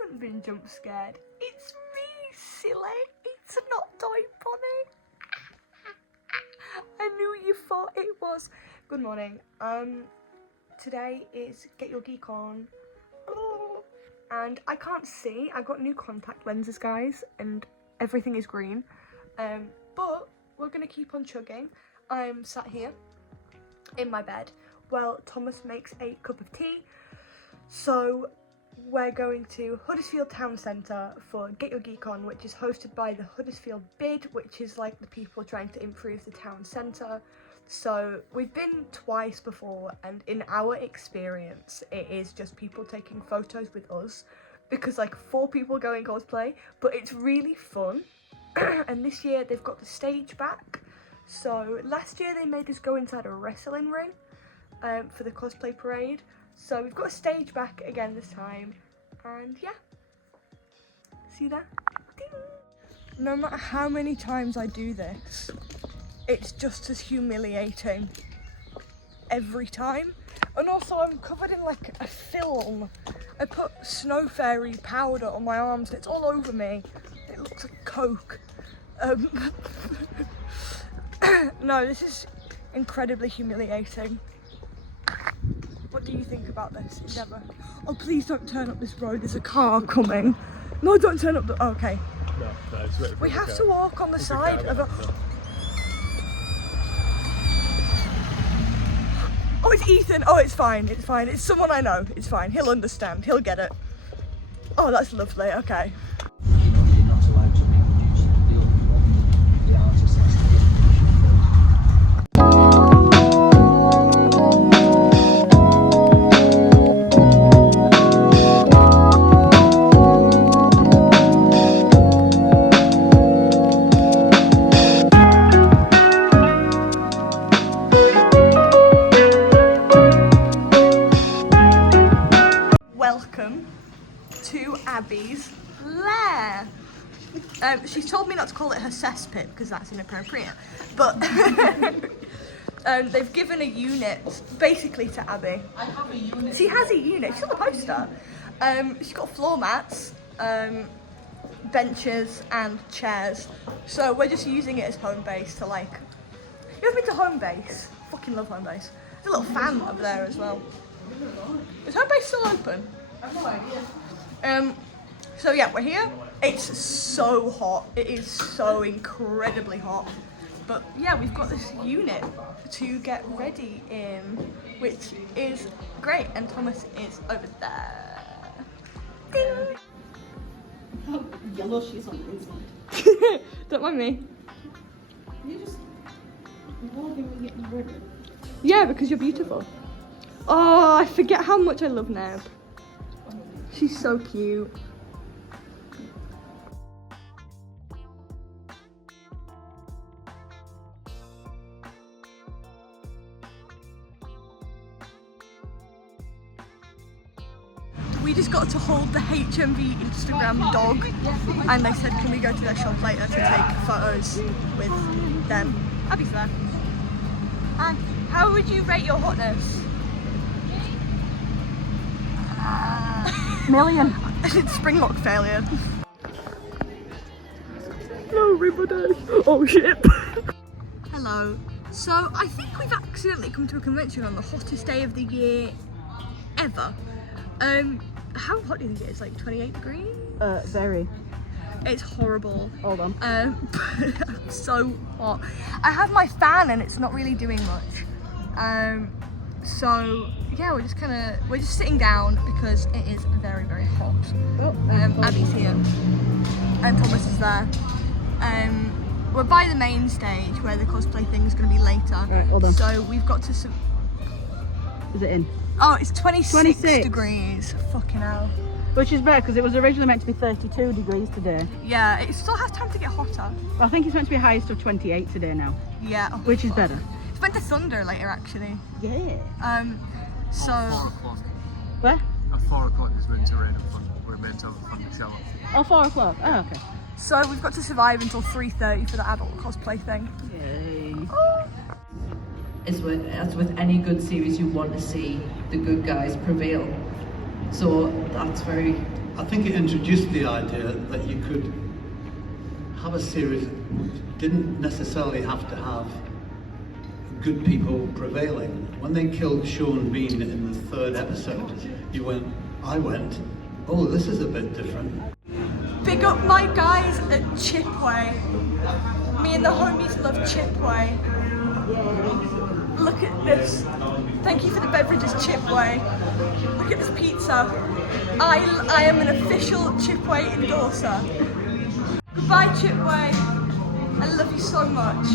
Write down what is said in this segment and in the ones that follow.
haven't been jump scared. It's me, silly. It's not Toy Bunny. I knew you thought it was. Good morning. Today is Get Your Geek On. And I can't see. I've got new contact lenses, guys, and everything is green. But we're gonna keep on chugging. I'm sat here in my bed while Thomas makes a cup of tea. So we're going to Huddersfield Town Centre for Get Your Geek On, which is hosted by the Huddersfield Bid, which is like the people trying to improve the town centre. So we've been twice before, and in our experience, it is just people taking photos with us because like 4 people go in cosplay, but it's really fun. And this year they've got the stage back. So last year they made us go inside a wrestling ring for the cosplay parade. So we've got a stage back again this time, and yeah, see that? Ding! No matter how many times I do this, it's just as humiliating every time. And also I'm covered in like a film. I put snow fairy powder on my arms and it's all over me. It looks like Coke. No, this is incredibly humiliating. What do you think about this endeavour? Oh, please don't turn up this road. There's a car coming. No, don't turn up the... Oh, okay. No, it's waiting for we have to walk on the side of a... Oh, it's Ethan. Oh, it's fine. It's fine. It's someone I know. It's fine. He'll understand. He'll get it. Oh, that's lovely. Okay. You're not allowed to reproduce the artist has to be Welcome to Abby's lair. She's told me not to call it her cesspit because that's inappropriate, but they've given a unit basically to Abby. I have a unit. She has a unit. She's on the poster. She's got floor mats, benches and chairs. So we're just using it as home base to like... You ever been to home base? Fucking love home base. There's a little fan over there as well. Is home base still open? I have no idea. So yeah, we're here. It's so hot. It is so incredibly hot. But yeah, we've got this unit to get ready in, which is great. And Thomas is over there. Ding! Oh, yellow she's on the inside. Don't mind me. You just involving me getting ready. Yeah, because you're beautiful. Oh, I forget how much I love Neb. She's so cute. We just got to hold the HMV Instagram dog, and they said, can we go to their shop later to take photos with them? Abby's there. And how would you rate your hotness? Million. It's springlock failure. Hello everybody. Oh shit. Hello. So I think we've accidentally come to a convention on the hottest day of the year ever. How hot do you think it is? Like 28 degrees? Very. It's horrible. Hold on. So hot. I have my fan and it's not really doing much. So yeah, we're just sitting down because it is very, very hot. Abby's here and Thomas is there. We're by the main stage where the cosplay thing is going to be later. Right, hold on. So we've got to. Is it in? Oh, it's 26 26 degrees. Fucking hell. Which is better because it was originally meant to be 32 degrees today. Yeah, it still has time to get hotter. Well, I think it's meant to be highest of 28 today now. Yeah. Oh, Which is better. It's meant to thunder later, actually. Yeah. So. 4 o'clock. Where? At 4 o'clock is meant to rain and fun. We're meant to have a fun shower. Oh, 4 o'clock. Oh, okay. So we've got to survive until 3:30 for the adult cosplay thing. Yay. As with any good series, you want to see the good guys prevail. So that's very... I think it introduced the idea that you could have a series that didn't necessarily have to have good people prevailing. When they killed Sean Bean in the 3rd episode, I went, oh, this is a bit different. Big up my guys at Chipway. Me and the homies love Chipway. Look at this. Thank you for the beverages, Chipway. Look at this pizza. I am an official Chipway endorser. Goodbye, Chipway. I love you so much.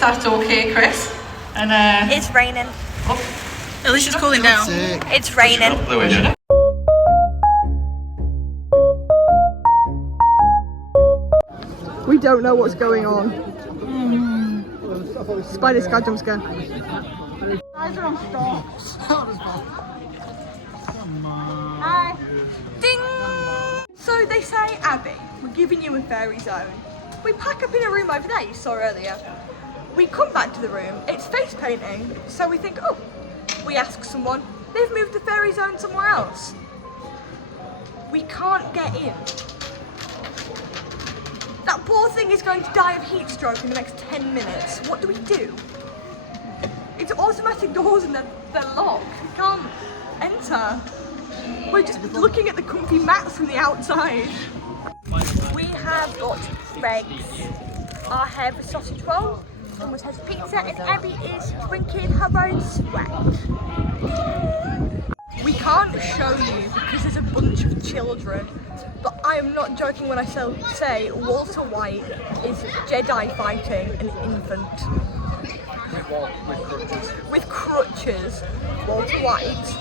That's okay, Chris. And It's raining. at least it's cooling down. It's raining. We don't know what's going on. Spider sky jump scare. Hi. Ding! So they say, Abby, we're giving you a fairy zone. We pack up in a room over there you saw earlier. We come back to the room, it's face painting, so we think, oh, we ask someone, they've moved the fairy zone somewhere else. We can't get in. That poor thing is going to die of heat stroke in the next 10 minutes. What do we do? It's automatic doors and they're locked. We can't enter. We're just looking at the comfy mats from the outside. We have got Greg's. I have a sausage roll, Thomas has pizza, and Abby is drinking her own sweat. We can't show you because there's a bunch of children, but I am not joking when I say Walter White is Jedi fighting an infant. With crutches. Walter White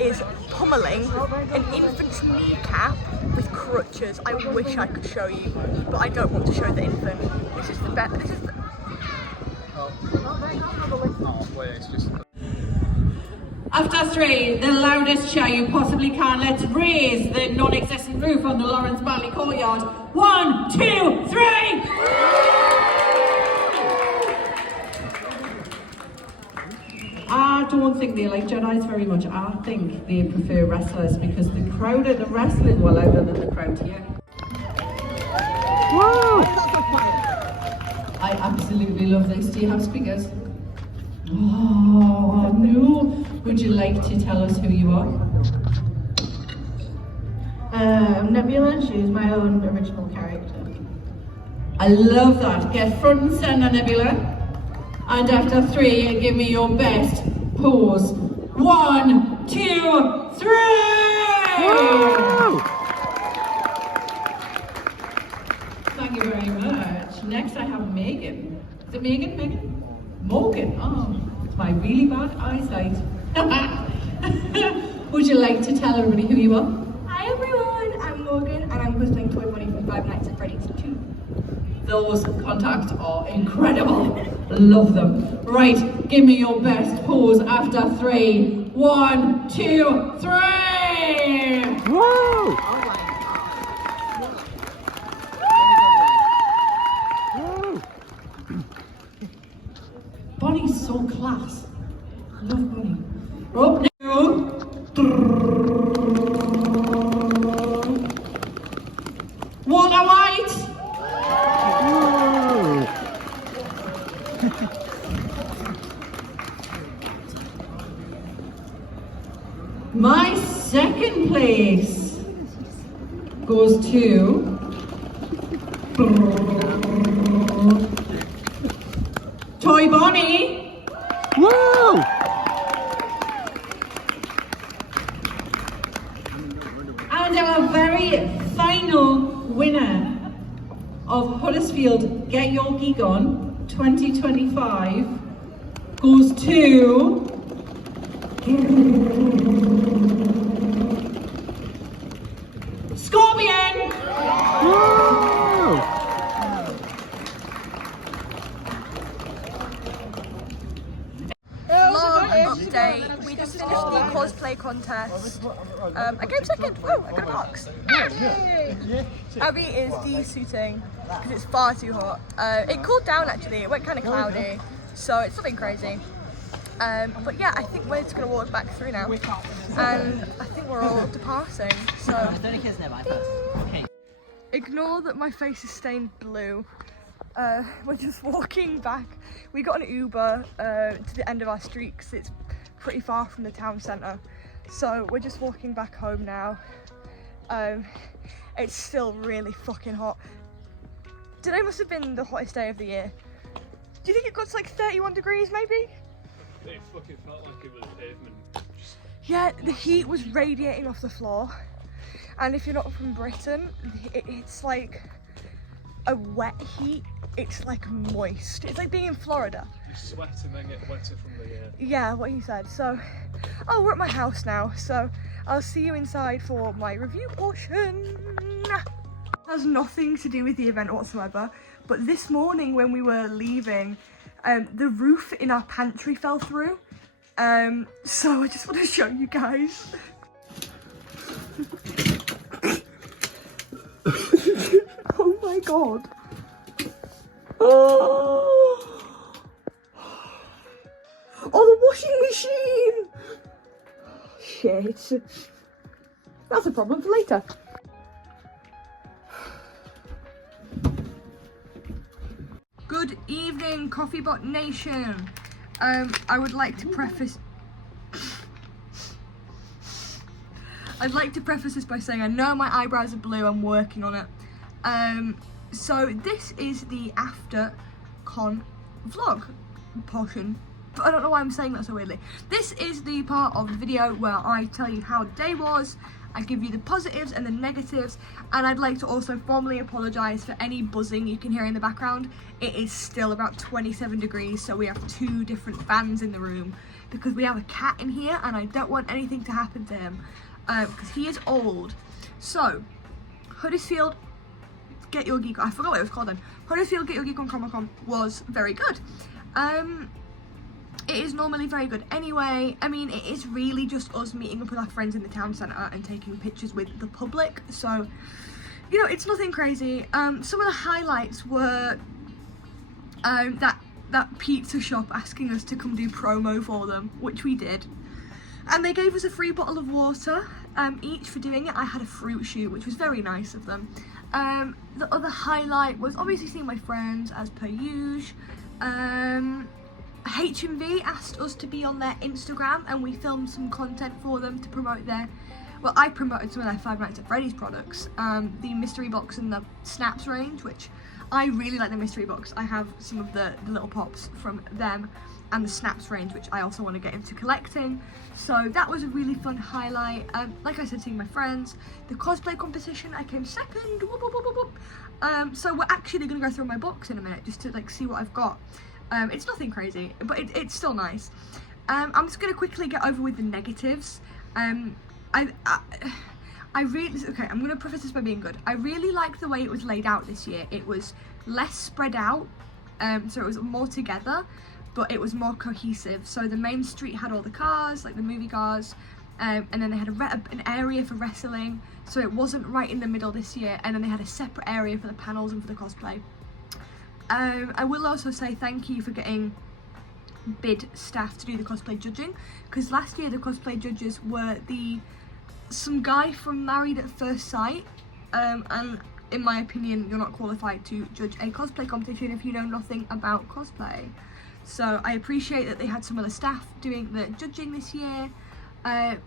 is pummeling an infant's kneecap with crutches. I wish I could show you, but I don't want to show the infant. This is the best. This is the... After 3, the loudest cheer you possibly can. Let's raise the non-existent roof on the Lawrence Valley courtyard. 1, 2, 3! I don't think they like Jedis very much. I think they prefer wrestlers because the wrestling were louder than the crowd here. Whoa! I absolutely love this. Do you have speakers? Oh, no. Would you like to tell us who you are? Nebula, she's my own original character. I love that. Get front and centre, Nebula. And after 3, give me your best pose. 1, 2, 3! Whoa! Thank you very much. Next I have Megan. Is it Megan? Megan? Morgan. Oh, it's my really bad eyesight. Would you like to tell everybody who you are? Hi everyone, I'm Morgan and I'm hosting Toy Money from Five Nights at Freddy's 2. Those contacts are incredible. Love them. Right, give me your best pose after 3. 1, 2, 3! so class. Love Bonnie. Up now. Walter White. My second place goes to Toy Bonnie. Woo! And our very final winner of Huddersfield Get Your Geek On 2025 goes to Scorpion. Woo! Vlog update. We just finished the cosplay contest. I came second. Oh, I got a box. Yay! Abby is de-suiting because it's far too hot. It cooled down actually. It went kind of cloudy, so it's nothing crazy. But yeah, I think we're just gonna walk back through now, and I think we're all departing. So ignore that my face is stained blue. We're just walking back. We got an Uber to the end of our street because it's pretty far from the town centre. So we're just walking back home now. It's still really fucking hot. Today must have been the hottest day of the year. Do you think it got to like 31 degrees maybe? It fucking felt like it was pavement. Yeah, the heat was radiating off the floor. And if you're not from Britain, it's like a wet heat. It's like moist. It's like being in Florida. You sweat and then get wetter from the air. Yeah, what he said. So, oh, we're at my house now. So I'll see you inside for my review portion. Has nothing to do with the event whatsoever. But this morning when we were leaving, the roof in our pantry fell through. So I just want to show you guys. Oh my god. Oh, the washing machine! Shit. That's a problem for later. Good evening, CoffeeBot Nation. I would like to preface this by saying I know my eyebrows are blue, I'm working on it. So this is the after con vlog portion. I don't know why I'm saying that so weirdly. This is the part of the video where I tell you how the day was, I give you the positives and the negatives, and I'd like to also formally apologise for any buzzing you can hear in the background. It is still about 27 degrees, so we have 2 different fans in the room because we have a cat in here and I don't want anything to happen to him because he is old. So, Huddersfield Get Your Geek On, I forgot what it was called then. Huddersfield Get Your Geek On Comic-Con was very good. It is normally very good anyway. I mean, it is really just us meeting up with our friends in the town centre and taking pictures with the public. So, you know, it's nothing crazy. Some of the highlights were that pizza shop asking us to come do promo for them, which we did. And they gave us a free bottle of water each for doing it. I had a fruit shoot, which was very nice of them. The other highlight was obviously seeing my friends as per usual. HMV asked us to be on their Instagram and we filmed some content for them to promote their, well, I promoted some of their Five Nights at Freddy's products, the mystery box and the snaps range, which I really like the mystery box. I have some of the little pops from them and the snaps range, which I also want to get into collecting. So that was a really fun highlight. Like I said, seeing my friends, the cosplay competition, I came second. Whoop, whoop, whoop, whoop. So we're actually going to go through my box in a minute just to like see what I've got. It's nothing crazy, but it's still nice. I'm just going to quickly get over with the negatives. I really, okay, I'm going to preface this by being good. I really liked the way it was laid out this year. It was less spread out, so it was more together, but it was more cohesive. So the main street had all the cars, like the movie cars, and then they had an area for wrestling, so it wasn't right in the middle this year, and then they had a separate area for the panels and for the cosplay. I will also say thank you for getting bid staff to do the cosplay judging, because last year the cosplay judges were some guy from Married at First Sight, and in my opinion you're not qualified to judge a cosplay competition if you know nothing about cosplay. So I appreciate that they had some other staff doing the judging this year.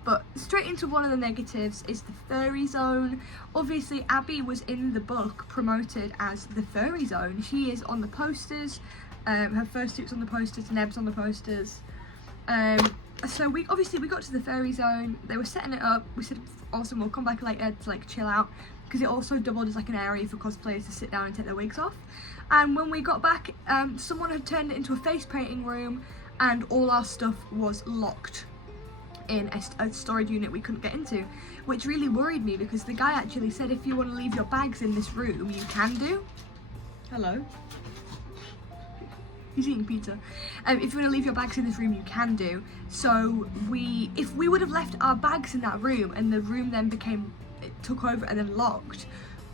But straight into one of the negatives is the furry zone. Obviously Abby was in the book promoted as the furry zone. She is on the posters, her fursuit's on the posters, Neb's on the posters. So we got to the furry zone, they were setting it up, we said awesome, we'll come back later to like chill out, because it also doubled as like an area for cosplayers to sit down and take their wigs off. And when we got back, someone had turned it into a face painting room and all our stuff was locked in a storage unit we couldn't get into, which really worried me, because the guy actually said if you want to leave your bags in this room you can do. Hello. He's eating pizza. If you want to leave your bags in this room you can do. So if we would have left our bags in that room and the room then it took over and then locked,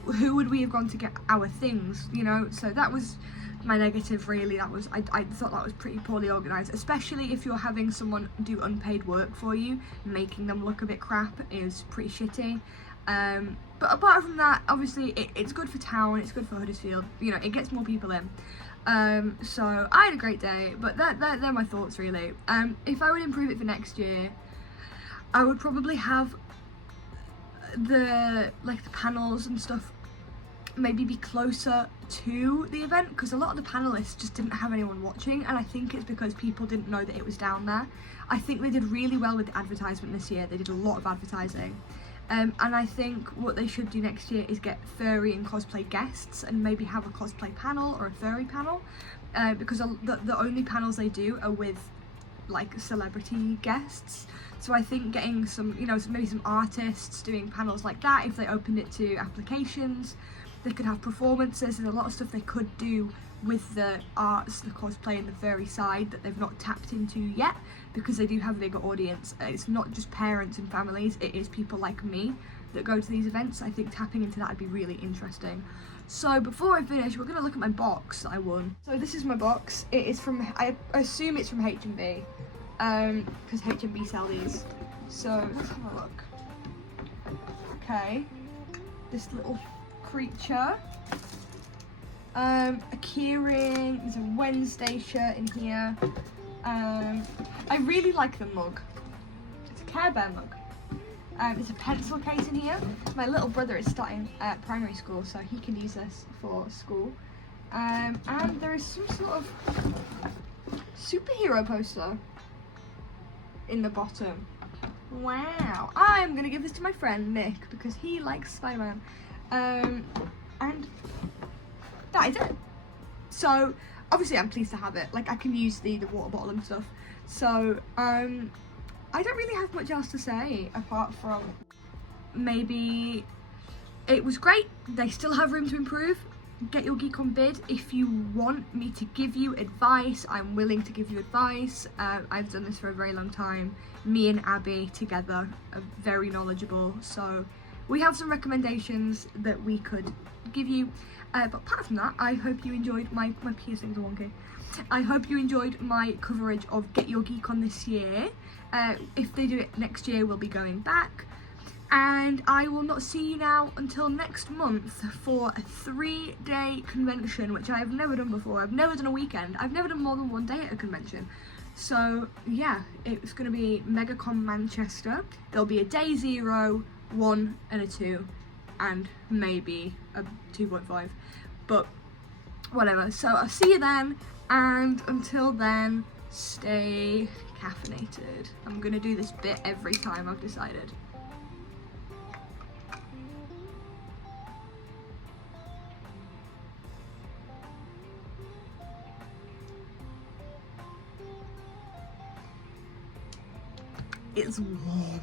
who would we have gone to get our things, you know? So that was my negative, really. I thought that was pretty poorly organised, especially if you're having someone do unpaid work for you. Making them look a bit crap is pretty shitty. But apart from that, obviously it's good for town, it's good for Huddersfield, you know, it gets more people in. So I had a great day, but they're my thoughts, really. If I would improve it for next year, I would probably have the panels and stuff maybe be closer to the event, because a lot of the panelists just didn't have anyone watching, and I think it's because people didn't know that it was down there. I think they did really well with the advertisement this year. They did a lot of advertising, and I think what they should do next year is get furry and cosplay guests and maybe have a cosplay panel or a furry panel, because the only panels they do are with like celebrity guests. So I think getting some, you know, maybe some artists doing panels like that, if they opened it to applications, they could have performances. There's a lot of stuff they could do with the arts, the cosplay and the furry side that they've not tapped into yet, because they do have a bigger audience. It's not just parents and families, it is people like me that go to these events. I think tapping into that would be really interesting. So before I finish, we're going to look at my box that I won. So this is my box. It is from, I assume it's from H&B, because H&B sell these. So let's have a look. Okay, this little creature, a keyring, there's a Wednesday shirt in here. I really like the mug. It's a Care Bear mug. There's a pencil case in here. My little brother is starting primary school, so he can use this for school. And there is some sort of superhero poster in the bottom. Wow. I'm gonna give this to my friend Nick because he likes Spider-Man. And that is it. So obviously I'm pleased to have it. Like, I can use the water bottle and stuff. So I don't really have much else to say apart from maybe it was great. They still have room to improve. Get your geek on bid. If you want me to give you advice, I'm willing to give you advice. I've done this for a very long time. Me and Abby together are very knowledgeable, so we have some recommendations that we could give you. But apart from that, I hope you enjoyed my piercings are wonky. I hope you enjoyed my coverage of Get Your Geek On this year. If they do it next year, we'll be going back. And I will not see you now until next month for a 3-day convention, which I have never done before. I've never done a weekend. I've never done more than one day at a convention. So yeah, it's going to be megacon Manchester. There'll be a day 0, 1 and a 2, and maybe a 2.5, but whatever. So I'll see you then, and until then, stay caffeinated. I'm going to do this bit every time, I've decided. It's warm.